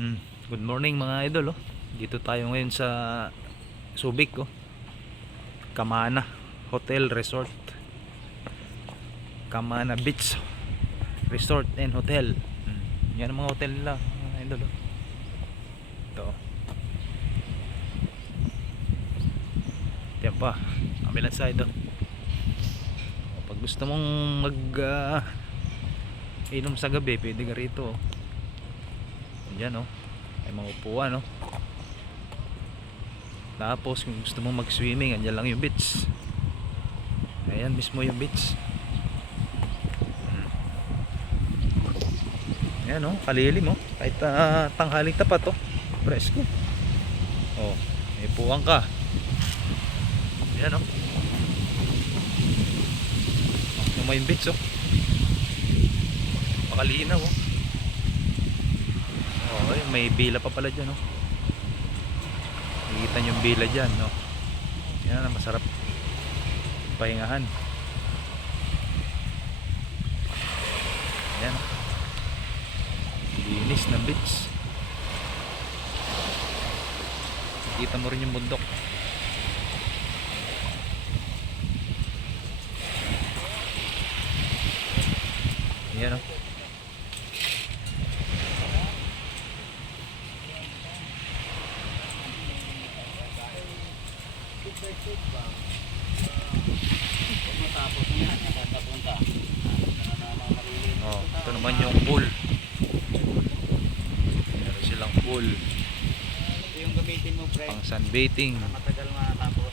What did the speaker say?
Good morning mga idol, oh. Dito tayo ngayon sa Subic, oh. Camana Hotel Resort, Camana Beach Resort and Hotel. Yan ang mga hotel nila mga idol, oh. Ito. Yan pa, kabilang side, oh. Pag gusto mong mag inom sa gabi, pwede ka rito, oh. Yan, oh. May mga upuan, oh. Tapos kung gusto mong mag swimming, andyan lang yung beach. Ayan mismo yung beach. Ayan, oh, kalilim, oh. Kahit tanghaling tapat, oh. Presko. Oh, may upuan ka. Ayan, oh. Yung may beach, oh. Makalinaw, oh. Oh, may bila pa pala dyan, oh. Nakikita nyo yung bila dyan, no? Yan ang masarap pahingahan. Yan, linis ng beach. Nakikita mo rin yung bundok. Yan, oh. Oh, ito naman yung pool. Meron silang pool. Ito yung gamitin mo, pre. Pang sunbathing. Matagal matapos.